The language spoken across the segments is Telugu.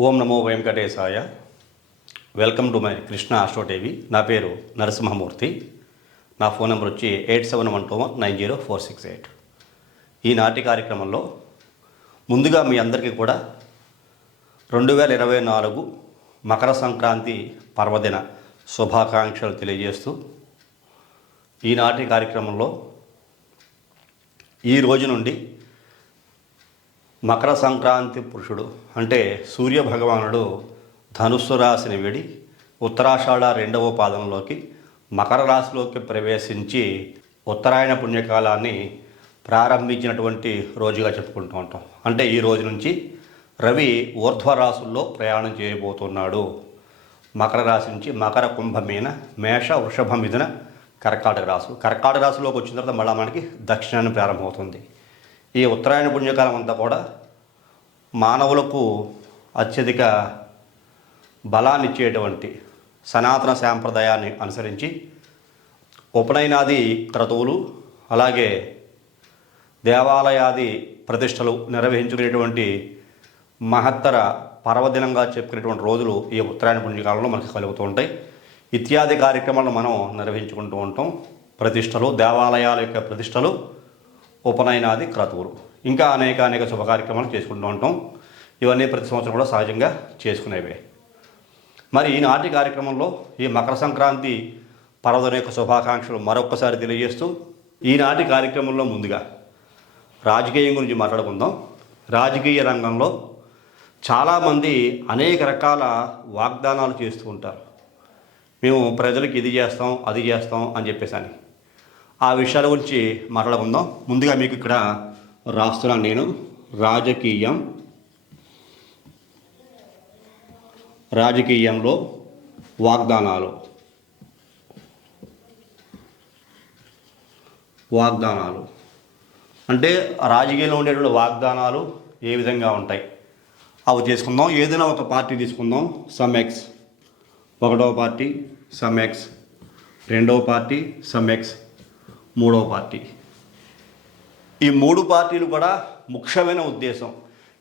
ఓం నమో వెంకటేశాయ. Welcome to my Krishna astro TV. నా పేరు నరసింహమూర్తి. నా ఫోన్ నెంబర్ వచ్చి 8712190468. ఈనాటి కార్యక్రమంలో ముందుగా మీ అందరికీ కూడా 2024 మకర సంక్రాంతి పర్వదిన శుభాకాంక్షలు తెలియజేస్తూ ఈనాటి కార్యక్రమంలో ఈ రోజు నుండి మకర సంక్రాంతి పురుషుడు అంటే సూర్య భగవానుడు ధనుస్సు రాశిని వీడి ఉత్తరాషాఢ 2వ పాదంలోకి మకర రాశిలోకి ప్రవేశించి ఉత్తరాయణ పుణ్యకాలాన్ని ప్రారంభించినటువంటి రోజుగా చెప్పుకుంటూ ఉంటాం. అంటే ఈ రోజు నుంచి రవి ఊర్ధ్వ రాశుల్లో ప్రయాణం చేయబోతున్నాడు. మకర రాశి నుంచి మకర, కుంభమీన, మేష, వృషభ, మిథున, కర్కాటక రాశి. కర్కాటక రాశిలోకి వచ్చిన తర్వాత మళ్ళీ మనకి దక్షిణాన్ని ప్రారంభమవుతుంది. ఈ ఉత్తరాయణ పుణ్యకాలం అంతా కూడా మానవులకు అత్యధిక బలాన్ని ఇచ్చేటువంటి సనాతన సాంప్రదాయాన్ని అనుసరించి ఉపనయనాది క్రతువులు అలాగే దేవాలయాది ప్రతిష్టలు నిర్వహించుకునేటువంటి మహత్తర పర్వదినంగా చెప్పుకునేటువంటి రోజులు ఈ ఉత్తరాయణ పుణ్యకాలంలో మనకు కలుగుతూ ఉంటాయి. ఇత్యాది కార్యక్రమాలను మనం నిర్వహించుకుంటూ ఉంటాం. ప్రతిష్టలు, దేవాలయాల యొక్క ప్రతిష్టలు, ఉపనయనాది క్రతువులు, ఇంకా అనేక శుభ కార్యక్రమాలు చేసుకుంటూ ఉంటాం. ఇవన్నీ ప్రతి సంవత్సరం కూడా సహజంగా చేసుకునేవే. మరి ఈనాటి కార్యక్రమంలో ఈ మకర సంక్రాంతి పర్వదిన యొక్క శుభాకాంక్షలు మరొక్కసారి తెలియజేస్తూ ఈనాటి కార్యక్రమంలో ముందుగా రాజకీయం గురించి మాట్లాడుకుందాం. రాజకీయ రంగంలో చాలామంది అనేక రకాల వాగ్దానాలు చేస్తూ ఉంటారు. మేము ప్రజలకు ఇది చేస్తాం, అది చేస్తాం అని చెప్పేసి ఆ విషయాల గురించి మాట్లాడుకుందాం. ముందుగా మీకు ఇక్కడ రాస్తున్నాను నేను. రాజకీయంలో వాగ్దానాలు అంటే రాజకీయంలో ఉండేటువంటి వాగ్దానాలు ఏ విధంగా ఉంటాయి అవి చేసుకుందాం. ఏదైనా ఒక పార్టీ తీసుకుందాం. సమ్ ఎక్స్, 1వ పార్టీ సమ్ ఎక్స్, 2వ పార్టీ సమ్ ఎక్స్, 3వ పార్టీ. ఈ 3 పార్టీలు కూడా ముఖ్యమైన ఉద్దేశం,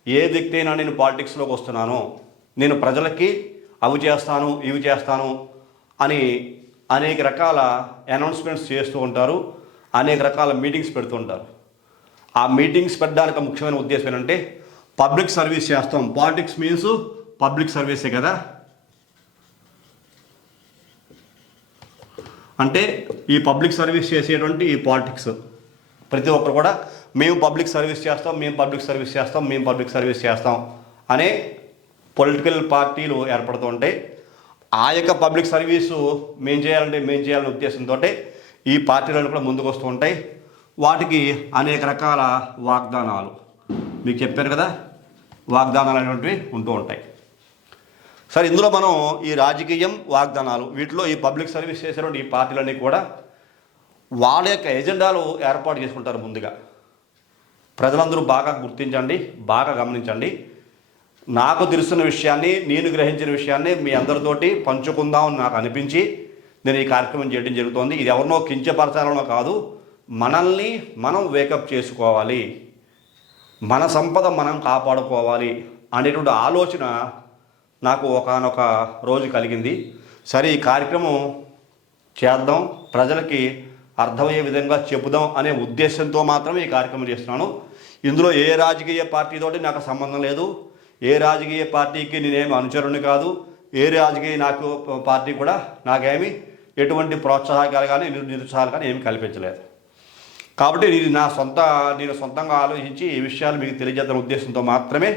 ఏ వ్యక్తి అయినా నేను పాలిటిక్స్లోకి వస్తున్నాను, నేను ప్రజలకి అవి చేస్తాను, ఇవి చేస్తాను అని అనేక రకాల అనౌన్స్మెంట్స్ చేస్తూ ఉంటారు. అనేక రకాల మీటింగ్స్ పెడుతుంటారు. ఆ మీటింగ్స్ పెట్టడానికి ముఖ్యమైన ఉద్దేశం ఏంటంటే పబ్లిక్ సర్వీస్ చేస్తాం. పాలిటిక్స్ మీన్స్ పబ్లిక్ సర్వీసే కదా. అంటే ఈ పబ్లిక్ సర్వీస్ చేసేటువంటి ఈ పాలిటిక్స్ ప్రతి ఒక్కరు కూడా మేము పబ్లిక్ సర్వీస్ చేస్తాం, మేము పబ్లిక్ సర్వీస్ చేస్తాం, మేము పబ్లిక్ సర్వీస్ చేస్తాం అనే పొలిటికల్ పార్టీలు ఏర్పడుతూ ఉంటాయి. ఆ యొక్క పబ్లిక్ సర్వీసు మేము చేయాలనే ఉద్దేశంతో ఈ పార్టీలను కూడా ముందుకు వస్తూ ఉంటాయి. వాటికి అనేక రకాల వాగ్దానాలు మీకు చెప్పాను కదా, వాగ్దానాలు అనేటువంటివి ఉంటూ ఉంటాయి. సరే, ఇందులో మనం ఈ రాజకీయం, వాగ్దానాలు, వీటిలో ఈ పబ్లిక్ సర్వీస్ చేసేటువంటి ఈ పార్టీలన్నీ కూడా వాళ్ళ యొక్క ఎజెండాలు ఏర్పాటు చేసుకుంటారు. ముందుగా ప్రజలందరూ బాగా గుర్తించండి, బాగా గమనించండి. నాకు తెలుస్తున్న విషయాన్ని, నేను గ్రహించిన విషయాన్ని మీ అందరితోటి పంచుకుందామని నాకు అనిపించి నేను ఈ కార్యక్రమం చేయడం జరుగుతోంది. ఇది ఎవరినో కించపరచాలనో కాదు, మనల్ని మనం వేకప్ చేసుకోవాలి, మన సంపద మనం కాపాడుకోవాలి అనేటువంటి ఆలోచన నాకు ఒకానొక రోజు కలిగింది. సరే, ఈ కార్యక్రమం చేద్దాం, ప్రజలకి అర్థమయ్యే విధంగా చెబుదాం అనే ఉద్దేశంతో మాత్రమే ఈ కార్యక్రమం చేస్తున్నాను. ఇందులో ఏ రాజకీయ పార్టీతోటి నాకు సంబంధం లేదు, ఏ రాజకీయ పార్టీకి నేనేమి అనుచరుని కాదు, ఏ రాజకీయ పార్టీ కూడా నాకేమి ఎటువంటి ప్రోత్సాహకాలు కానీ నిరుత్సాహాలు కానీ ఏమి కల్పించలేదు. కాబట్టి నేను సొంతంగా ఆలోచించి ఈ విషయాలు మీకు తెలియజేద్దాం ఉద్దేశంతో మాత్రమే.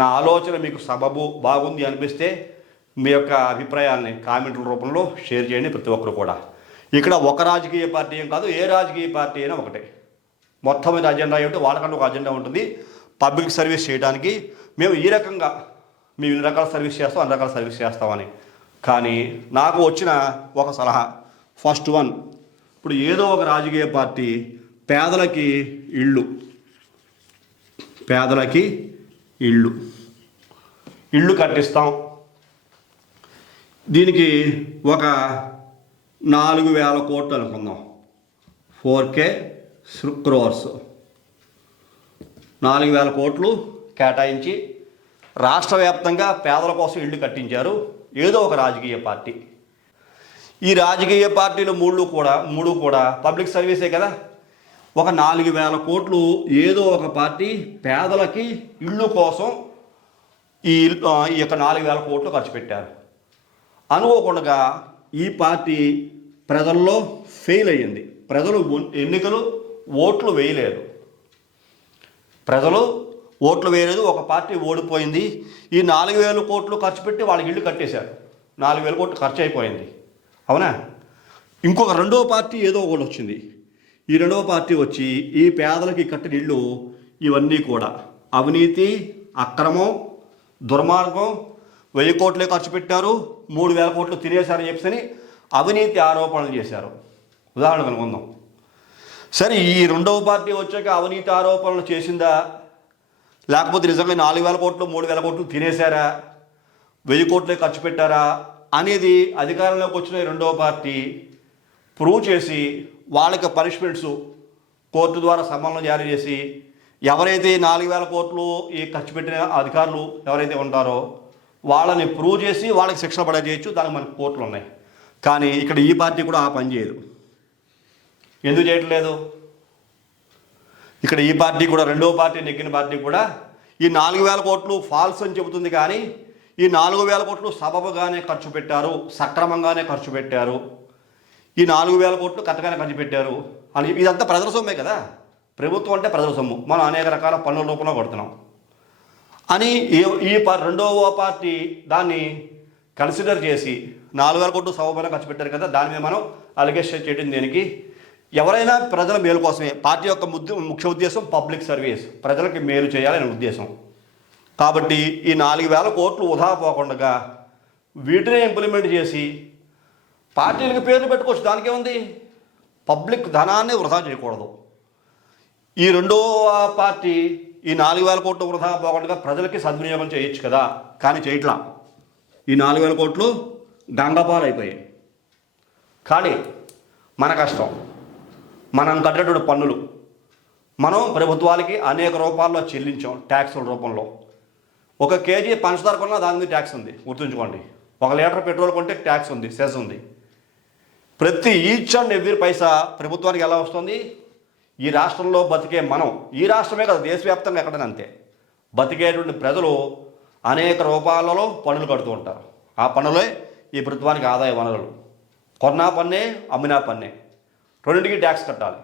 నా ఆలోచన మీకు సబబు బాగుంది అనిపిస్తే మీ యొక్క అభిప్రాయాల్ని కామెంట్ల రూపంలో షేర్ చేయండి ప్రతి ఒక్కరు కూడా. ఇక్కడ ఒక రాజకీయ పార్టీ ఏం కాదు, ఏ రాజకీయ పార్టీ అయినా ఒకటే. మొత్తం మీద అజెండా ఏమిటో వాళ్ళకంటే ఒక అజెండా ఉంటుంది. పబ్లిక్ సర్వీస్ చేయడానికి మేము ఈ రకంగా మేము ఇన్ని రకాల సర్వీస్ చేస్తాం, అన్ని రకాల సర్వీస్ చేస్తామని. కానీ నాకు వచ్చిన ఒక సలహా, ఫస్ట్ వన్, ఇప్పుడు ఏదో ఒక రాజకీయ పార్టీ పేదలకి ఇళ్ళు కట్టిస్తాం, దీనికి ఒక 4,000 కోట్లు అనుకుందాం, 4K crores, 4,000 కోట్లు కేటాయించి రాష్ట్ర వ్యాప్తంగా పేదల కోసం ఇళ్ళు కట్టించారు ఏదో ఒక రాజకీయ పార్టీ. ఈ రాజకీయ పార్టీలు మూడు కూడా పబ్లిక్ సర్వీసే కదా. ఒక 4,000 కోట్లు ఏదో ఒక పార్టీ పేదలకి ఇళ్ళు కోసం ఈ యొక్క 4,000 కోట్లు ఖర్చు పెట్టారు. అనుకోకుండా ఈ పార్టీ ప్రజల్లో ఫెయిల్ అయ్యింది. ప్రజలు ఎన్నికలు ఓట్లు వేయలేదు. ఒక పార్టీ ఓడిపోయింది. ఈ 4,000 కోట్లు ఖర్చు పెట్టి వాళ్ళకి ఇళ్ళు కట్టేశారు. 4,000 కోట్లు ఖర్చు అయిపోయింది, అవునా? ఇంకొక రెండవ పార్టీ ఏదో ఒకటి వచ్చింది. ఈ రెండవ పార్టీ వచ్చి ఈ పేదలకి కట్టిన ఇళ్ళు ఇవన్నీ కూడా అవినీతి, అక్రమం, దుర్మార్గం, 1,000 కోట్లే ఖర్చు పెట్టారు, 3,000 కోట్లు తినేశారని చెప్పని అవినీతి ఆరోపణలు చేశారు. ఉదాహరణ కనుకుందాం. సరే, ఈ రెండవ పార్టీ వచ్చాక అవినీతి ఆరోపణలు చేసిందా, లేకపోతే నిజంగా 4,000 కోట్లు 3,000 కోట్లు తినేశారా, 1,000 కోట్లే ఖర్చు పెట్టారా అనేది అధికారంలోకి వచ్చిన రెండవ పార్టీ ప్రూవ్ చేసి వాళ్ళకి పనిష్మెంట్స్ కోర్టు ద్వారా సమన్లు జారీ చేసి ఎవరైతే 4,000 కోట్లు ఈ ఖర్చు పెట్టిన అధికారులు ఎవరైతే ఉంటారో వాళ్ళని ప్రూవ్ చేసి వాళ్ళకి శిక్ష పడజేయచ్చు. దానికి మనకు కోర్టులు ఉన్నాయి. కానీ ఇక్కడ ఈ పార్టీ కూడా ఆ పని చేయదు. ఎందుకు చేయట్లేదు? ఇక్కడ ఈ పార్టీ కూడా, రెండవ పార్టీ నెగ్గిన పార్టీ కూడా ఈ 4,000 కోట్లు ఫాల్స్ అని చెబుతుంది. కానీ ఈ 4,000 కోట్లు సబబుగానే ఖర్చు పెట్టారు, సక్రమంగానే ఖర్చు పెట్టారు, ఈ 4,000 కోట్లు కరెక్ట్గానే ఖర్చు పెట్టారు అని. ఇదంతా ప్రజల సొమ్మే కదా. ప్రభుత్వం అంటే ప్రజల సొమ్ము, మనం అనేక రకాల పన్నుల రూపంలో కొడుతున్నాం అని ఈ రెండవ పార్టీ దాన్ని కన్సిడర్ చేసి 4,000 కోట్లు సబబుగానే ఖర్చు పెట్టారు కదా, దాని మీద మనం అలిగేషన్ చేయడం దేనికి? ఎవరైనా ప్రజల మేలు కోసమే. పార్టీ యొక్క ముఖ్య ఉద్దేశం పబ్లిక్ సర్వీస్, ప్రజలకి మేలు చేయాలనే ఉద్దేశం. కాబట్టి ఈ 4,000 కోట్లు వృధా పోకుండా వీటినే ఇంప్లిమెంట్ చేసి పార్టీలకు పేర్లు పెట్టుకోవచ్చు, దానికే ఉంది. పబ్లిక్ ధనాన్ని వృధా చేయకూడదు. ఈ రెండవ పార్టీ ఈ 4,000 కోట్లు వృధా పోకుండా ప్రజలకి సద్వినియోగం చేయొచ్చు కదా, కానీ చేయట్లా. ఈ 4,000 కోట్లు గంగపాలు అయిపోయాయి. కానీ మన కష్టం, మనం కట్టేటువంటి పన్నులు మనం ప్రభుత్వాలకి అనేక రూపాల్లో చెల్లించాం. ట్యాక్సుల రూపంలో 1 కేజీ పంచదార కొన్నా దాని మీద ట్యాక్స్ ఉంది, గుర్తుంచుకోండి. 1 లీటర్ పెట్రోల్ కొంటే ట్యాక్స్ ఉంది, సెస్ ఉంది. ప్రతి ఈచ్ అండ్ ఎవ్రీ పైసా ప్రభుత్వానికి ఎలా వస్తుంది? ఈ రాష్ట్రంలో బతికే మనం, ఈ రాష్ట్రమే కదా, దేశవ్యాప్తంగా ఎక్కడైనా అంతే, బతికేటువంటి ప్రజలు అనేక రూపాలలో పన్నులు కడుతూ ఉంటారు. ఆ పన్నులే ఈ ప్రభుత్వానికి ఆదాయ వనరులు. కొన్నా పన్నే, అమ్మినా పన్నే, రెండింటికి ట్యాక్స్ కట్టాలి.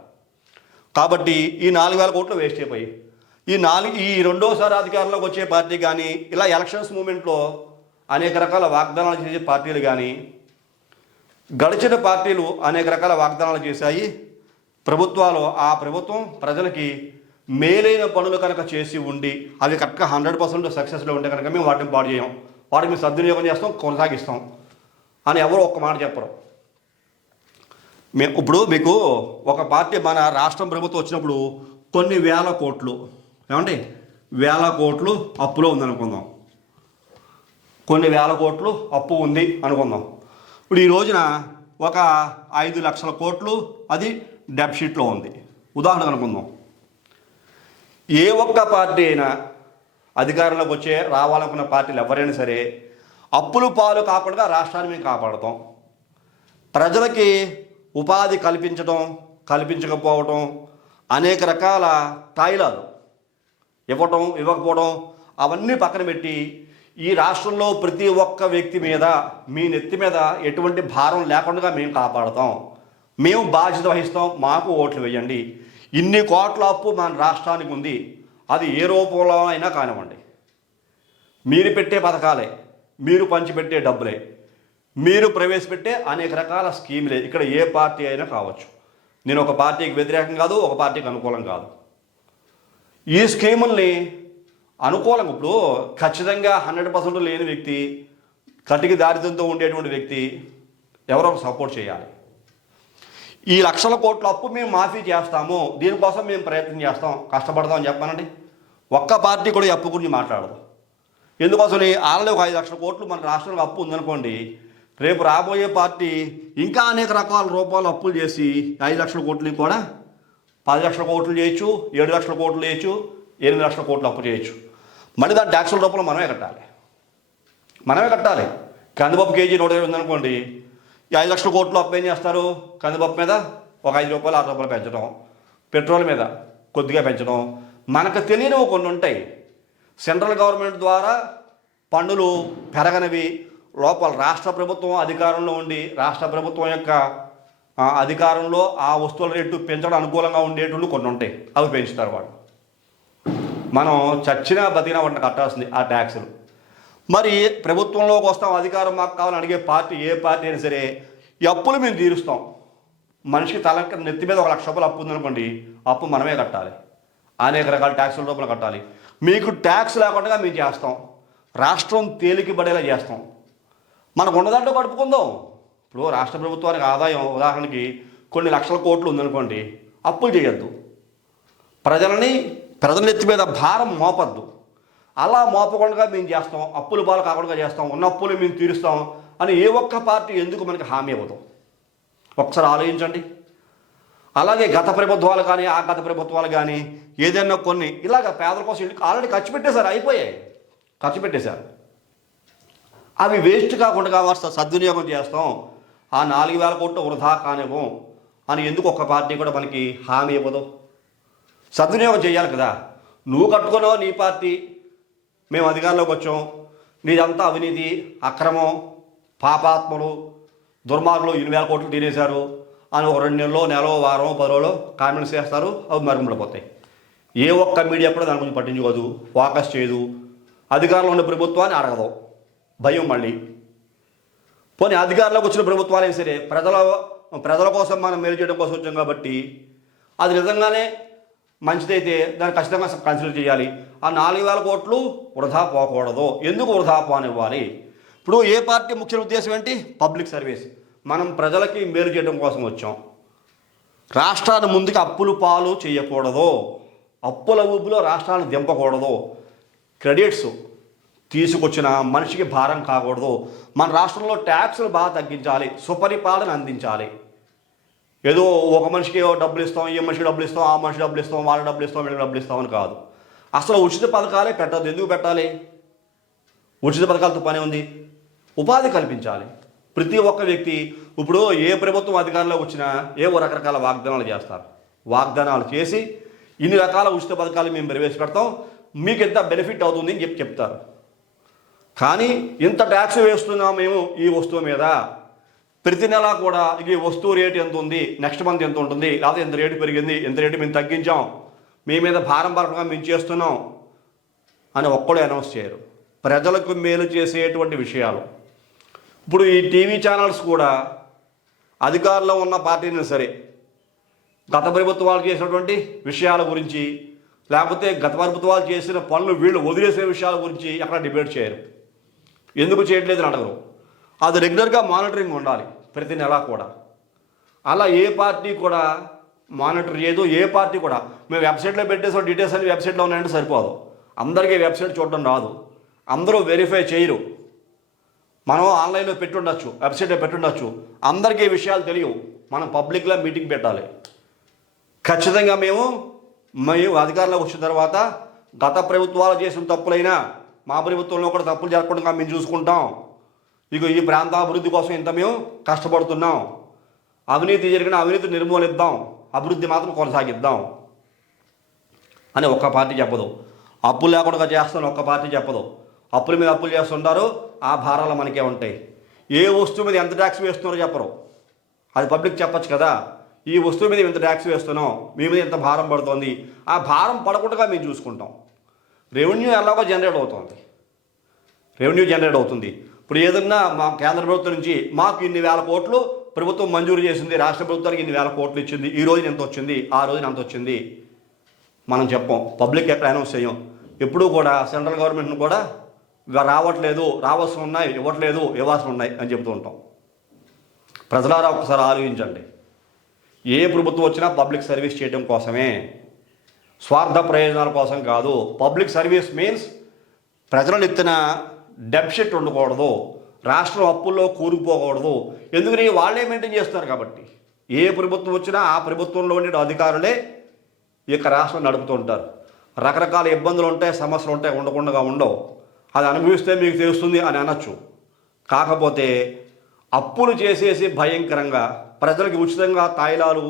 కాబట్టి ఈ 4,000 కోట్లు వేస్ట్ అయిపోయి ఈ రెండోసారి అధికారంలోకి వచ్చే పార్టీ కానీ, ఇలా ఎలక్షన్స్ మూమెంట్లో అనేక రకాల వాగ్దానాలు చేసే పార్టీలు కానీ, గడిచిన పార్టీలు అనేక రకాల వాగ్దానాలు చేశాయి. ఆ ప్రభుత్వం ప్రజలకి మేలైన పనులు కనుక చేసి ఉండి అవి కరెక్ట్గా 100% సక్సెస్లో ఉంటే కనుక మేము వాటిని పాడు చేయం, వాటిని మేము సద్వినియోగం చేస్తాం, కొనసాగిస్తాం అని ఎవరు ఒక్క మాట చెప్పరు. ఇప్పుడు మీకు ఒక పార్టీ, మన రాష్ట్రం ప్రభుత్వం వచ్చినప్పుడు కొన్ని వేల కోట్లు, ఏమండి, 1,000 కోట్లు అప్పులో ఉందనుకుందాం, కొన్ని 1,000 కోట్లు అప్పు ఉంది అనుకుందాం. ఇప్పుడు ఈ రోజున ఒక 5 లక్షల కోట్లు అది డెఫిసిట్లో ఉంది, ఉదాహరణ అనుకుందాం. ఏ ఒక్క పార్టీ అయినా అధికారంలోకి రావాలనుకున్న పార్టీలు ఎవరైనా సరే అప్పులు పాలు కాకుండా రాష్ట్రాన్ని మేము కాపాడుతాం, ప్రజలకి ఉపాధి కల్పించకపోవటం, అనేక రకాల తాయిలాలు ఇవ్వటం ఇవ్వకపోవడం అవన్నీ పక్కన పెట్టి ఈ రాష్ట్రంలో ప్రతి ఒక్క వ్యక్తి మీద, మీ నెత్తి మీద ఎటువంటి భారం లేకుండా మేము కాపాడుతాం, మేము బాధ్యత వహిస్తాం, మాకు ఓట్లు వేయండి, ఇన్ని కోట్ల అప్పు మన రాష్ట్రానికి ఉంది, అది ఏ రూపంలో అయినా కానివ్వండి, మీరు పెట్టే పథకాలే, మీరు పంచిపెట్టే డబ్బులే, మీరు ప్రవేశపెట్టే అనేక రకాల స్కీములే, ఇక్కడ ఏ పార్టీ అయినా కావచ్చు. నేను ఒక పార్టీకి వ్యతిరేకం కాదు, ఒక పార్టీకి అనుకూలం కాదు. ఈ స్కీముల్ని అనుకూలంగా, ఇప్పుడు ఖచ్చితంగా 100% లేని వ్యక్తి, కటికి దారిద్ర్యంతో ఉండేటువంటి వ్యక్తి ఎవరో సపోర్ట్ చేయాలి. ఈ లక్షల కోట్ల అప్పు మేము మాఫీ చేస్తాము, దీనికోసం మేము ప్రయత్నం చేస్తాం, కష్టపడతాం అని చెప్పానండి. ఒక్క పార్టీ కూడా ఈ అప్పు గురించి మాట్లాడదు. ఎందుకోసం? ఆల్రెడీ ఒక 5 లక్షల కోట్లు మన రాష్ట్రంలో అప్పు ఉందనుకోండి, రేపు రాబోయే పార్టీ ఇంకా అనేక రకాల రూపాయలు అప్పులు చేసి 5 లక్షల కోట్లని కూడా 10 లక్షల కోట్లు చేయొచ్చు, 7 లక్షల కోట్లు చేయొచ్చు, 8 లక్షల కోట్లు అప్పు చేయొచ్చు. మళ్ళీ దాని ట్యాక్సుల రూపంలో మనమే కట్టాలి. కందిపప్పు కేజీ 120 ఉందనుకోండి, ఈ 5 లక్షల కోట్లు అప్పు ఏం చేస్తారు? కందిపప్పు మీద ఒక 5 రూపాయలు 6 రూపాయలు పెంచడం, పెట్రోల్ మీద కొద్దిగా పెంచడం, మనకు తెలియనివి కొన్ని ఉంటాయి. సెంట్రల్ గవర్నమెంట్ ద్వారా పన్నులు పెరగనివి లోపల రాష్ట్ర ప్రభుత్వం అధికారంలో ఉండి రాష్ట్ర ప్రభుత్వం యొక్క అధికారంలో ఆ వస్తువుల రేటు పెంచడం అనుకూలంగా ఉండేటువంటి కొన్ని ఉంటాయి, అవి పెంచుతారు వాళ్ళు. మనం చచ్చినా బతికినా వాటిని కట్టాల్సింది ఆ ట్యాక్సులు. మరి ప్రభుత్వంలోకి వస్తాం, అధికారం మాకు కావాలని అడిగే పార్టీ ఏ పార్టీ అయినా సరే ఈ అప్పులు మేము తీరుస్తాం. మనిషికి నెత్తి మీద 1 లక్ష రూపాయలు అప్పు ఉందనుకోండి, అప్పు మనమే కట్టాలి. అనేక రకాల ట్యాక్సుల రూపంలో కట్టాలి. మీకు ట్యాక్స్ లేకుండా మేము చేస్తాం, రాష్ట్రం తేలిక పడేలా చేస్తాం. మనకు ఉన్నదాంట్లో గడుపుకుందాం. ఇప్పుడు రాష్ట్ర ప్రభుత్వానికి ఆదాయం ఉదాహరణకి కొన్ని లక్షల కోట్లు ఉందనుకోండి, అప్పులు చేయొద్దు. ప్రజల నెత్తి మీద భారం మోపద్దు. అలా మోపకుండా మేము చేస్తాం, అప్పులు పాలు కాకుండా చేస్తాం, ఉన్న అప్పులు మేము తీరుస్తాం అని ఏ ఒక్క పార్టీ ఎందుకు మనకి హామీ ఇవ్వదు? ఒకసారి ఆలోచించండి. అలాగే గత ప్రభుత్వాలు కానీ ఆ గత ప్రభుత్వాలు కానీ ఏదైనా కొన్ని ఇలాగ పేదల కోసం ఇంటికి ఆల్రెడీ ఖర్చు పెట్టేశారు, అయిపోయాయి, ఖర్చు పెట్టేశారు. అవి వేస్ట్ కాకుండా కావాల్సిన సద్వినియోగం చేస్తాం, ఆ 4,000 కోట్లు వృధా కానివ్వం అని ఎందుకు ఒక్క పార్టీ కూడా మనకి హామీ ఇవ్వదు? సద్వినియోగం చేయాలి కదా. నువ్వు కట్టుకున్నావు నీ పార్టీ, మేము అధికారంలోకి వచ్చాం, నీదంతా అవినీతి, అక్రమం, పాపాత్మలు, దుర్మార్గులు 8,000 కోట్లు తినేశారు అని ఒక 2 నెలలో వారం 10 రోజులు కామెంట్స్ చేస్తారు, అవి మరుగుపడిపోతాయి. ఏ ఒక్క మీడియా కూడా దాని గురించి పట్టించుకోదు, ఫోకస్ చేయదు, అధికారంలో ఉన్న ప్రభుత్వాన్ని అడగదు, భయం. మళ్ళీ పోనీ అధికారంలోకి వచ్చిన ప్రభుత్వాలైనా సరే ప్రజల కోసం మనం మేలు చేయడం కోసం వచ్చాం కాబట్టి అది నిజంగానే మంచిదైతే దాన్ని ఖచ్చితంగా కన్సిడర్ చేయాలి. ఆ 4,000 కోట్లు వృధా పోకూడదు. ఎందుకు వృధా పోనివ్వాలి? ఇప్పుడు ఏ పార్టీ ముఖ్య ఉద్దేశం ఏంటి? Public service. మనం ప్రజలకి మేలు చేయడం కోసం వచ్చాం. రాష్ట్రాన్ని ముందుకు అప్పులు పాలు చేయకూడదు, అప్పుల ఊబిలో రాష్ట్రాన్ని దింపకూడదు, క్రెడిట్స్ తీసుకొచ్చిన మనిషికి భారం కాకూడదు. మన రాష్ట్రంలో ట్యాక్సులు బాగా తగ్గించాలి, సుపరిపాలన అందించాలి. ఏదో ఒక మనిషికి డబ్బులు ఇస్తాం, ఈ మనిషికి డబ్బులు ఇస్తాం, ఆ మనిషి డబ్బులు ఇస్తాం, వాళ్ళ డబ్బులు ఇస్తాం, వీళ్ళకి డబ్బులు ఇస్తామని కాదు. అసలు ఉచిత పథకాలే పెట్టద్దు. ఎందుకు పెట్టాలి? ఉచిత పథకాలతో పని ఉంది. ఉపాధి కల్పించాలి. ప్రతి ఒక్క వ్యక్తి ఇప్పుడు ఏ ప్రభుత్వం అధికారంలోకి వచ్చినా ఏవో రకరకాల వాగ్దానాలు చేస్తారు. వాగ్దానాలు చేసి ఇన్ని రకాల ఉచిత పథకాలు మేము ప్రవేశపెడతాం, మీకు ఎంత బెనిఫిట్ అవుతుంది అని చెప్తారు. కానీ ఇంత ట్యాక్స్ వేస్తున్నాం మేము ఈ వస్తువు మీద, ప్రతి నెల కూడా ఈ వస్తువు రేటు ఎంత ఉంది, నెక్స్ట్ మంత్ ఎంత ఉంటుంది, లేకపోతే ఎంత రేటు పెరిగింది, ఎంత రేటు మేము తగ్గించాం, మీ మీద భారం పడకుండా మేము చేస్తున్నాం అని ఒక్కడే అనౌన్స్ చేయరు. ప్రజలకు మేలు చేసేటువంటి విషయాలు. ఇప్పుడు ఈ టీవీ ఛానల్స్ కూడా అధికారంలో ఉన్న పార్టీని సరే గత ప్రభుత్వాలు చేసినటువంటి విషయాల గురించి, లేకపోతే గత ప్రభుత్వాలు చేసిన పనులు వీళ్ళు వదిలేసే విషయాల గురించి ఎక్కడ డిబేట్ చేయరు. ఎందుకు చేయట్లేదని అడగరు. అది రెగ్యులర్గా మానిటరింగ్ ఉండాలి ప్రతి నెలా కూడా. అలా ఏ పార్టీ కూడా మానిటర్ చేయదు. ఏ పార్టీ కూడా మేము వెబ్సైట్లో పెట్టేసే డీటెయిల్స్ అన్ని వెబ్సైట్లో ఉన్నాయంటే సరిపోదు. అందరికీ వెబ్సైట్ చూడడం రాదు, అందరూ వెరిఫై చేయరు. మనం ఆన్లైన్లో పెట్టుండొచ్చు, వెబ్సైట్లో పెట్టుండొచ్చు, అందరికీ విషయాలు తెలియవు. మనం పబ్లిక్లో మీటింగ్ పెట్టాలి. ఖచ్చితంగా మేము అధికారంలోకి వచ్చిన తర్వాత గత ప్రభుత్వాలు చేసిన తప్పులైనా మా ప్రభుత్వంలో కూడా తప్పులు జరగకుండా మేము చూసుకుంటాం. ఇక ఈ ప్రాంత అభివృద్ధి కోసం ఇంత మేము కష్టపడుతున్నాం, అవినీతి జరిగిన అవినీతి నిర్మూలిద్దాం, అభివృద్ధి మాత్రం కొనసాగిద్దాం అని ఒక్క పార్టీ చెప్పదు. అప్పులు లేకుండా చేస్తాను ఒక్క పార్టీ చెప్పదు. అప్పుల మీద అప్పులు చేస్తుంటారు, ఆ భారాలు మనకే ఉంటాయి. ఏ వస్తువు మీద ఎంత ట్యాక్స్ వేస్తున్నారో చెప్పరు. అది పబ్లిక్ చెప్పచ్చు కదా. ఈ వస్తువు మీద ఎంత ట్యాక్స్ వేస్తున్నాం, మీ మీద ఎంత భారం పడుతుంది, ఆ భారం పడకుండా మేము చూసుకుంటాం. రెవెన్యూ ఎలాగో జనరేట్ అవుతుంది. ఇప్పుడు ఏదన్నా మా కేంద్ర ప్రభుత్వం నుంచి మాకు ఇన్ని వేల కోట్లు ప్రభుత్వం మంజూరు చేసింది, రాష్ట్ర ప్రభుత్వానికి ఇన్ని వేల కోట్లు ఇచ్చింది, ఈ రోజున ఎంత వచ్చింది, ఆ రోజున ఎంత వచ్చింది మనం చెప్పం. పబ్లిక్ ఎక్కడ అనౌన్స్ చేయం. ఎప్పుడూ కూడా సెంట్రల్ గవర్నమెంట్ను కూడా రావట్లేదు, రావాల్సి ఉన్నాయి, ఇవ్వట్లేదు, ఇవ్వాల్సి ఉన్నాయి అని చెబుతూ ఉంటాం. ప్రజలారా ఒకసారి ఆలోచించండి. ఏ ప్రభుత్వం వచ్చినా పబ్లిక్ సర్వీస్ చేయడం కోసమే, స్వార్థ ప్రయోజనాల కోసం కాదు. పబ్లిక్ సర్వీస్ మీన్స్ ప్రజలను ఎత్తిన డెఫిసిట్ ఉండకూడదు, రాష్ట్రం అప్పుల్లో కూరుకుపోకూడదు. ఎందుకని వాళ్ళే మెయింటైన్ చేస్తున్నారు కాబట్టి. ఏ ప్రభుత్వం వచ్చినా ఆ ప్రభుత్వంలో ఉండే అధికారులే ఈ యొక్క రాష్ట్రం నడుపుతూ ఉంటారు. రకరకాల ఇబ్బందులు ఉంటాయి, సమస్యలు ఉంటాయి, ఉండకుండా ఉండవు. అది అనుభవిస్తే మీకు తెలుస్తుంది అని అనొచ్చు. కాకపోతే అప్పులు చేసేసి భయంకరంగా ప్రజలకు ఉచితంగా తాయిలాలు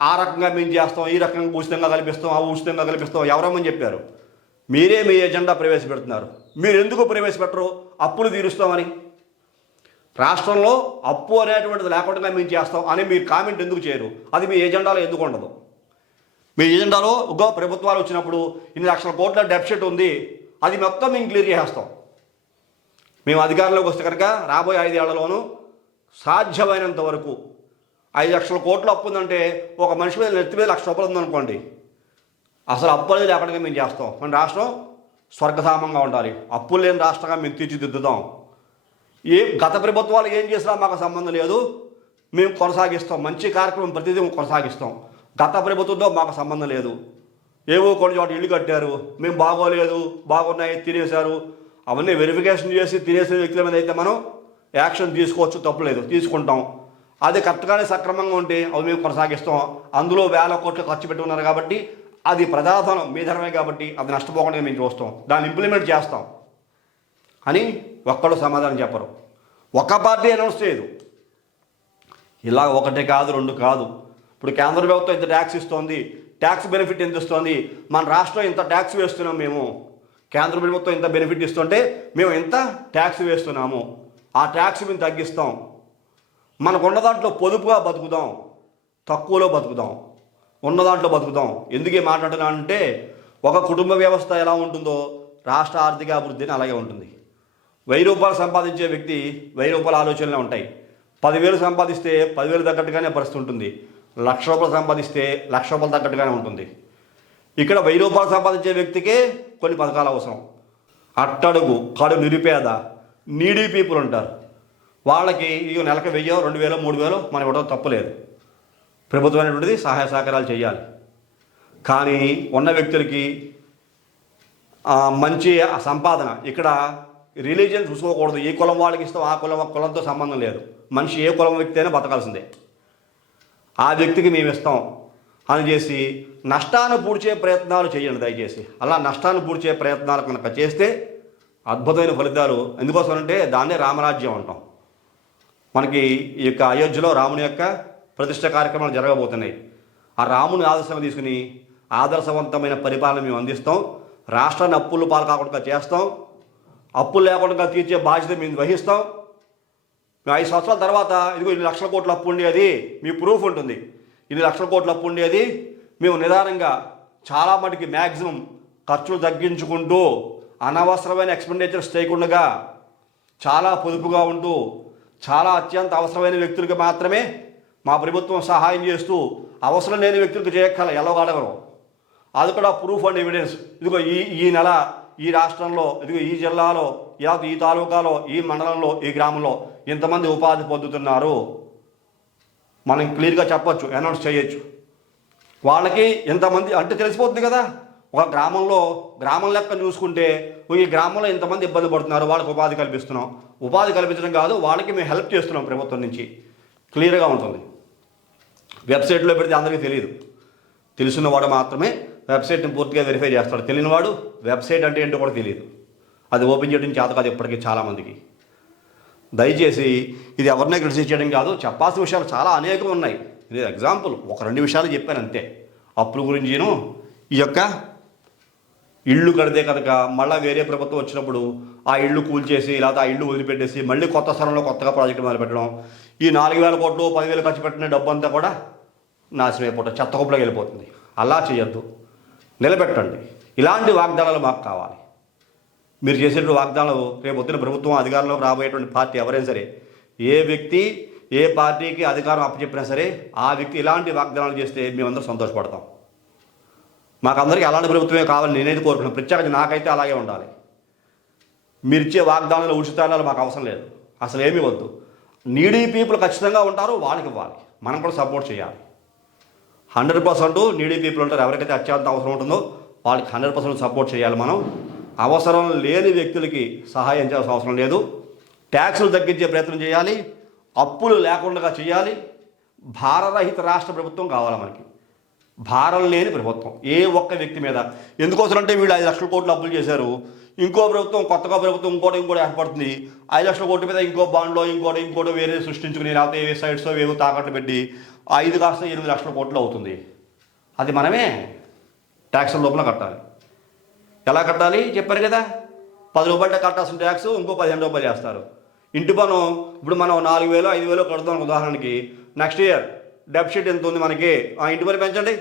ఆ రకంగా మేము చేస్తాం, ఈ రకంగా ఉచితంగా కల్పిస్తాం, ఆ ఉచితంగా కల్పిస్తాం ఎవరమ్మని చెప్పారు? మీరే మీ ఎజెండా ప్రవేశపెడుతున్నారు. మీరు ఎందుకు ప్రవేశపెట్టరు? అప్పులు తీరుస్తామని. రాష్ట్రంలో అప్పు అనేటువంటిది లేకుండా మేము చేస్తాం అని మీరు కామెంట్ ఎందుకు చేయరు? అది మీ ఎజెండాలో ఎందుకు ఉండదు? మీ ఎజెండాలో ప్రభుత్వాలు వచ్చినప్పుడు ఇన్ని లక్షల కోట్ల డెఫిసిట్ ఉంది, అది మొత్తం మేము క్లియర్ చేస్తాం. మేము అధికారంలోకి వస్తే కనుక రాబోయే 5 ఏళ్లలోనూ సాధ్యమైనంత వరకు 5 లక్షల కోట్లు అప్పు ఉందంటే ఒక మనిషి మీద నెత్తి మీద 1,00,000 రూపాయలు ఉందనుకోండి, అసలు అప్పు అనేది లేకుండా మేము చేస్తాం. మన రాష్ట్రం స్వర్గధామంగా ఉండాలి. అప్పులు లేని రాష్ట్రంగా మేము తీర్చిదిద్దుతాం. గత ప్రభుత్వాలు ఏం చేసినా మాకు సంబంధం లేదు, మేము కొనసాగిస్తాం. మంచి కార్యక్రమం ప్రతిదీ కొనసాగిస్తాం. గత ప్రభుత్వంతో మాకు సంబంధం లేదు. ఏవో కొన్ని చోట ఇల్లు కట్టారు, మేము బాగోలేదు, బాగున్నాయి, తినేశారు, అవన్నీ వెరిఫికేషన్ చేసి తినేసే వ్యక్తుల మీద అయితే మనం యాక్షన్ తీసుకోవచ్చు, తప్పులేదు, తీసుకుంటాం. అది కరెక్ట్గానే సక్రమంగా ఉంటే అవి మేము కొనసాగిస్తాం. అందులో వేల కోట్లు ఖర్చు పెట్టుకున్నారు కాబట్టి అది ప్రజాధనం మీ ధనమే కాబట్టి అది నష్టపోకుండా మేము చూస్తాం, దాన్ని ఇంప్లిమెంట్ చేస్తాం అని ఒక్కడు సమాధానం చెప్పరు. ఒక్క పార్టీ అనౌన్స్ చేయదు. ఇలా 1 కాదు 2 కాదు. ఇప్పుడు కేంద్ర ప్రభుత్వం ఇంత ట్యాక్స్ ఇస్తోంది, ట్యాక్స్ బెనిఫిట్ ఎంత ఇస్తోంది, మన రాష్ట్రం ఇంత ట్యాక్స్ వేస్తున్నాం, మేము కేంద్ర ప్రభుత్వం ఇంత బెనిఫిట్ ఇస్తుంటే మేము ఎంత ట్యాక్స్ వేస్తున్నాము, ఆ ట్యాక్స్ మేము తగ్గిస్తాం, మనకున్న దాంట్లో పొదుపుగా బతుకుదాం, తక్కువలో బతుకుదాం, ఉన్న దాంట్లో బతుకుదాం. ఎందుకే మాట్లాడుతున్నానంటే ఒక కుటుంబ వ్యవస్థ ఎలా ఉంటుందో రాష్ట్ర ఆర్థిక అభివృద్ధిని అలాగే ఉంటుంది. 1000 రూపాయలు సంపాదించే వ్యక్తి 1000 రూపాయల ఆలోచనలే ఉంటాయి. 10,000 సంపాదిస్తే 10,000 తగ్గట్టుగానే పరిస్థితి ఉంటుంది. 1,00,000 రూపాయలు సంపాదిస్తే 1,00,000 రూపాయలు తగ్గట్టుగానే ఉంటుంది. ఇక్కడ 1000 రూపాయలు సంపాదించే వ్యక్తికే కొన్ని పథకాలు అవసరం. అట్టడుగు కడు నిరుపేద నీడీ పీపుల్ ఉంటారు. వాళ్ళకి ఇక నెలకు 1000, 2,000, 3,000 మనం ఇవ్వడం తప్పులేదు. ప్రభుత్వం అనేటువంటిది సహాయ సహకారాలు చేయాలి. కానీ ఉన్న వ్యక్తులకి మంచి సంపాదన, ఇక్కడ రిలీజియన్ చూసుకోకూడదు. ఈ కులం వాళ్ళకి ఇస్తాం, ఆ కులంతో సంబంధం లేదు. మనిషి ఏ కులం వ్యక్తి అయినా బతకాల్సిందే. ఆ వ్యక్తికి మేము ఇస్తాం అని చేసి నష్టాన్ని పూడ్చే ప్రయత్నాలు చేయండి దయచేసి. అలా నష్టాన్ని పూడ్చే ప్రయత్నాలు కనుక చేస్తే అద్భుతమైన ఫలితాలు. ఎందుకోసం అంటే దాన్నే రామరాజ్యం అంటాం. మనకి ఈ యొక్క అయోధ్యలో రాముని యొక్క ప్రతిష్ట కార్యక్రమాలు జరగబోతున్నాయి. ఆ రాముని ఆదర్శంగా తీసుకుని ఆదర్శవంతమైన పరిపాలన మేము అందిస్తాం. రాష్ట్రాన్ని అప్పులు పాలు కాకుండా చేస్తాం. అప్పులు లేకుండా తీర్చే బాధ్యత మేము వహిస్తాం. 5 సంవత్సరాల తర్వాత ఇదిగో 2 లక్షల కోట్ల అప్పు ఉండేది, మీ ప్రూఫ్ ఉంటుంది. 2 లక్షల కోట్ల అప్పు ఉండేది, మేము నిదానంగా చాలా మటుకి మ్యాక్సిమం ఖర్చులు తగ్గించుకుంటూ అనవసరమైన ఎక్స్పెండిచర్స్ చేయకుండా చాలా పొదుపుగా ఉంటూ చాలా అత్యంత అవసరమైన వ్యక్తులకు మాత్రమే మా ప్రభుత్వం సహాయం చేస్తూ అవసరం లేని వ్యక్తులకు చేయక్కల ఎలాగడగరు. అది కూడా ప్రూఫ్ అండ్ ఎవిడెన్స్. ఇదిగో ఈ నెల ఈ రాష్ట్రంలో, ఇదిగో ఈ జిల్లాలో, ఈ తాలూకాలో, ఈ మండలంలో, ఈ గ్రామంలో ఇంతమంది ఉపాధి పొందుతున్నారు, మనం క్లియర్గా చెప్పచ్చు, అనౌన్స్ చేయొచ్చు. వాళ్ళకి ఎంతమంది అంటే తెలిసిపోతుంది కదా. ఒక గ్రామం లెక్క చూసుకుంటే ఈ గ్రామంలో ఇంతమంది ఇబ్బంది పడుతున్నారు, వాళ్ళకి ఉపాధి కల్పిస్తున్నాం. ఉపాధి కల్పించడం కాదు, వాళ్ళకి మేము హెల్ప్ చేస్తున్నాం ప్రభుత్వం నుంచి, క్లియర్గా ఉంటుంది. వెబ్సైట్లో పెడితే అందరికీ తెలియదు. తెలుసున్నవాడు మాత్రమే వెబ్సైట్ని పూర్తిగా వెరిఫై చేస్తాడు. తెలియనివాడు వెబ్సైట్ అంటే ఏంటో కూడా తెలియదు. అది ఓపెన్ చేయడం చేత కాదు ఇప్పటికీ చాలామందికి. దయచేసి ఇది ఎవరినే క్రిటిసైజ్ చేయడం కాదు, చెప్పాల్సిన విషయాలు చాలా అనేకం ఉన్నాయి. ఇది ఎగ్జాంపుల్, 1-2 విషయాలు చెప్పాను అంతే. అప్పుల గురించిను, ఈ యొక్క ఇళ్ళు కడితే కనుక మళ్ళీ వేరే ప్రభుత్వం వచ్చినప్పుడు ఆ ఇళ్ళు కూల్చేసి లేకపోతే ఆ ఇళ్ళు వదిలిపెట్టేసి మళ్ళీ కొత్త స్థలంలో కొత్తగా ప్రాజెక్టు మొదలుపెట్టడం, ఈ 4,000 కోట్లు 10,000 ఖర్చు పెట్టిన డబ్బు అంతా కూడా నాశనం అయిపోతుంది, చెత్త కుప్పలోకి వెళ్ళిపోతుంది. అలా చేయొద్దు, నిలబెట్టండి. ఇలాంటి వాగ్దానాలు మాకు కావాలి. మీరు చేసేటువంటి వాగ్దానాలు రేపు పొద్దున ప్రభుత్వం అధికారంలోకి రాబోయేటువంటి పార్టీ ఎవరైనా సరే, ఏ వ్యక్తి ఏ పార్టీకి అధికారం అప్పచెప్పినా సరే ఆ వ్యక్తి ఇలాంటి వాగ్దానాలు చేస్తే మేమందరం సంతోషపడతాం. మాకందరికీ అలాంటి ప్రభుత్వమే కావాలని నేనైతే కోరుకున్నాను. ప్రత్యేకంగా నాకైతే అలాగే ఉండాలి. మీరు ఇచ్చే వాగ్దానాలు ఉచితాలు మాకు అవసరం లేదు, అసలు ఏమీ వద్దు. నీడీ పీపుల్ ఖచ్చితంగా ఉంటారు, వాళ్ళకి ఇవ్వాలి, మనం కూడా సపోర్ట్ చేయాలి. 100% నీడీ పీపుల్ ఉంటారు. ఎవరికైతే అత్యంత అవసరం ఉంటుందో వాళ్ళకి 100% సపోర్ట్ చేయాలి. మనం అవసరం లేని వ్యక్తులకి సహాయం చేయాల్సిన అవసరం లేదు. ట్యాక్సులు తగ్గించే ప్రయత్నం చేయాలి, అప్పులు లేకుండా చేయాలి. భారరహిత రాష్ట్ర ప్రభుత్వం కావాలి మనకి. భారం లేని ప్రభుత్వం ఏ ఒక్క వ్యక్తి మీద. ఎందుకోసం అంటే వీళ్ళు 5 లక్షల కోట్లు అప్పులు చేశారు, ఇంకో ప్రభుత్వం కొత్తగా ప్రభుత్వం ఇంకోటి ఏర్పడుతుంది, 5 లక్షల కోట్ల మీద ఇంకో బాండ్లో ఇంకోటి వేరే సృష్టించుకుని లేకపోతే ఏ సైడ్స్ ఏవో తాకట్టు పెట్టి 5 కాస్త 8 లక్షల కోట్లు అవుతుంది. అది మనమే ట్యాక్సుల లోపల కట్టాలి. ఎలా కట్టాలి చెప్పారు కదా, 10 రూపాయలు కట్టాల్సిన ట్యాక్స్ ఇంకో 15 రూపాయలు చేస్తారు. ఇంటి పన్ను ఇప్పుడు మనం 4,000 5,000 కడుతాం ఉదాహరణకి, నెక్స్ట్ ఇయర్ డెఫిసిట్ ఎంత ఉంది మనకి, ఆ ఇంటి పన్ను పెంచండి,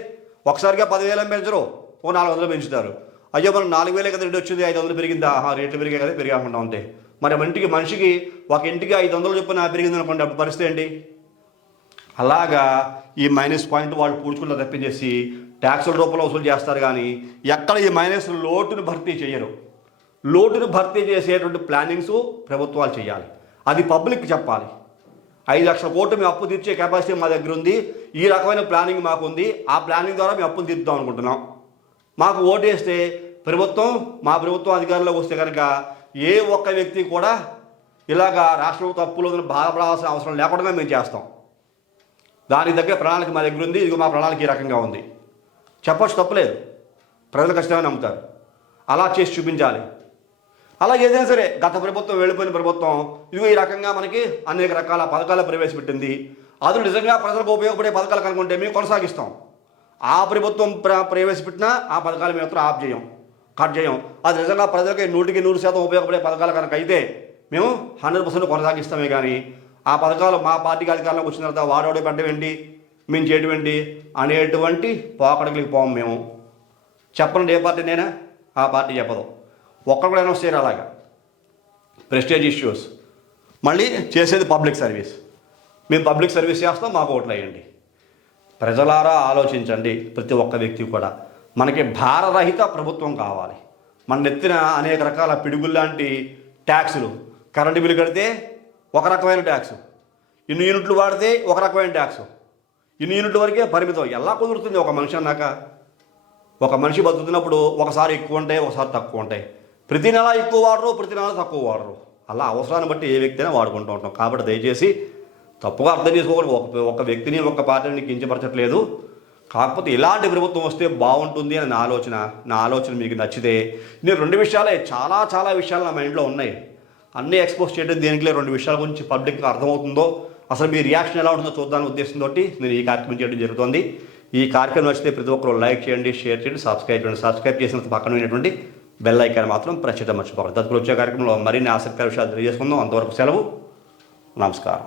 ఒకసారిగా 10,000 పెంచరు, ఓ 400 పెంచుతారు. అయ్యో మనం 4,000 కదా రేటు వచ్చింది, 500 పెరిగిందా, రేట్లు పెరిగాయి కదా పెరిగాకుండా ఉంటాయి. మరి మనిషికి ఒక ఇంటికి 500 చొప్పున పెరిగింది అనుకోండి, అప్పుడు పరిస్థితి ఏంటి? అలాగా ఈ మైనస్ పాయింట్ వాళ్ళు పూడ్చుకుంటూ తప్పించేసి ట్యాక్సుల రూపంలో వసూలు చేస్తారు, కానీ ఎక్కడ ఈ మైనస్ లోటును భర్తీ చేయరు. లోటును భర్తీ చేసేటువంటి ప్లానింగ్స్ ప్రభుత్వాలు చేయాలి, అది పబ్లిక్ చెప్పాలి. 5 లక్షల కోట్లు మేము అప్పు తీర్చే కెపాసిటీ మా దగ్గర ఉంది, ఈ రకమైన ప్లానింగ్ మాకు ఉంది, ఆ ప్లానింగ్ ద్వారా మేము అప్పులు తీర్చుదాం అనుకుంటున్నాం. మాకు ఓటేస్తే మా ప్రభుత్వం అధికారంలోకి వస్తే కనుక ఏ ఒక్క వ్యక్తి కూడా ఇలాగా రాష్ట్ర ప్రభుత్వ అప్పులో బాధపడాల్సిన అవసరం లేకుండా మేము చేస్తాం. దానికి దగ్గర ప్రణాళిక మా దగ్గర ఉంది, ఇదిగో మా ప్రణాళిక ఈ రకంగా ఉంది చెప్పచ్చు, తప్పలేదు. ప్రజలు ఖచ్చితంగా నమ్ముతారు. అలా చేసి చూపించాలి. అలా ఏదైనా సరే గత ప్రభుత్వం వెళ్ళిపోయిన ప్రభుత్వం ఇదిగో ఈ రకంగా మనకి అనేక రకాల పథకాలు ప్రవేశపెట్టింది, అది నిజంగా ప్రజలకు ఉపయోగపడే పథకాలు కనుకుంటే మేము కొనసాగిస్తాం. ఆ ప్రభుత్వం ప్రవేశపెట్టినా ఆ పథకాలు మేము మాత్రం కట్ చేయం. అది నిజంగా ప్రజలకి 100% ఉపయోగపడే పథకాలు కనుక అయితే మేము 100% కొనసాగిస్తామే. కానీ ఆ పథకాలు మా పార్టీకి అధికారంలోకి వచ్చిన తర్వాత వాడోడే పెట్టవేంటి, మేము చేయటువంటి అనేటువంటి పోకడಗಳಿಗೆ పోం. మేము చెప్పండి ఏ పార్టీ నేనా, ఆ పార్టీ చెప్పదు. ఒక్కరు కూడా అనౌన్స్ చేయరు. అలాగా ప్రెస్టేజ్ ఇష్యూస్. మళ్ళీ చేసేది పబ్లిక్ సర్వీస్. మేము పబ్లిక్ సర్వీస్ చేస్తాం, మాకు ఓట్లు వేయండి. ప్రజలారా ఆలోచించండి. ప్రతి ఒక్క వ్యక్తి కూడా మనకి భారరహిత ప్రభుత్వం కావాలి. మన నెత్తిన అనేక రకాల పిడుగుల్లాంటి ట్యాక్సులు, కరెంటు బిల్లు కడితే ఒక రకమైన ట్యాక్సు, ఇన్ని యూనిట్లు వాడితే ఒక రకమైన ట్యాక్సు, ఇన్ని యూనిట్ల వరకే పరిమితం. ఎలా కుదురుతుంది ఒక మనిషి అన్నాక? ఒక మనిషి బతుకుతున్నప్పుడు ఒకసారి ఎక్కువ ఉంటాయి, ఒకసారి తక్కువ ఉంటాయి. ప్రతి నెల ఎక్కువ వాడరు, ప్రతి నెల తక్కువ వాడరు. అలా అవసరాన్ని బట్టి ఏ వ్యక్తి అయినా వాడుకుంటూ ఉంటాం. కాబట్టి దయచేసి తప్పుగా అర్థం చేసుకోకూడదు. ఒక వ్యక్తిని ఒక పార్టీని కించపరచట్లేదు. కాకపోతే ఇలాంటి ప్రభుత్వం వస్తే బాగుంటుంది అని నా ఆలోచన మీకు నచ్చితే, నేను 2 విషయాలే చాలా విషయాలు నా మైండ్లో ఉన్నాయి, అన్నీ ఎక్స్పోజ్ చేయడం దేనికిలే. 2 విషయాల గురించి పబ్లిక్గా అర్థమవుతుందో, అసలు మీ రియాక్షన్ ఎలా ఉంటుందో చూద్దామనే ఉద్దేశంతో నేను ఈ కార్యక్రమం చేయడం జరుగుతుంది. ఈ కార్యక్రమం నచ్చితే ప్రతి ఒక్కరు లైక్ చేయండి, షేర్ చేయండి, సబ్స్క్రైబ్ చేయండి. సబ్స్క్రైబ్ చేసిన పక్కన ఉన్నటువంటి బెల్ ఐకాన్ మాత్రం ప్రెస్ చేయడం మర్చిపోకండి. తదుపరి వచ్చే కార్యక్రమంలో మరిన్ని ఆసక్తికర విషయాలు తెలియజేసుకుందాం. అంతవరకు సెలవు, నమస్కారం.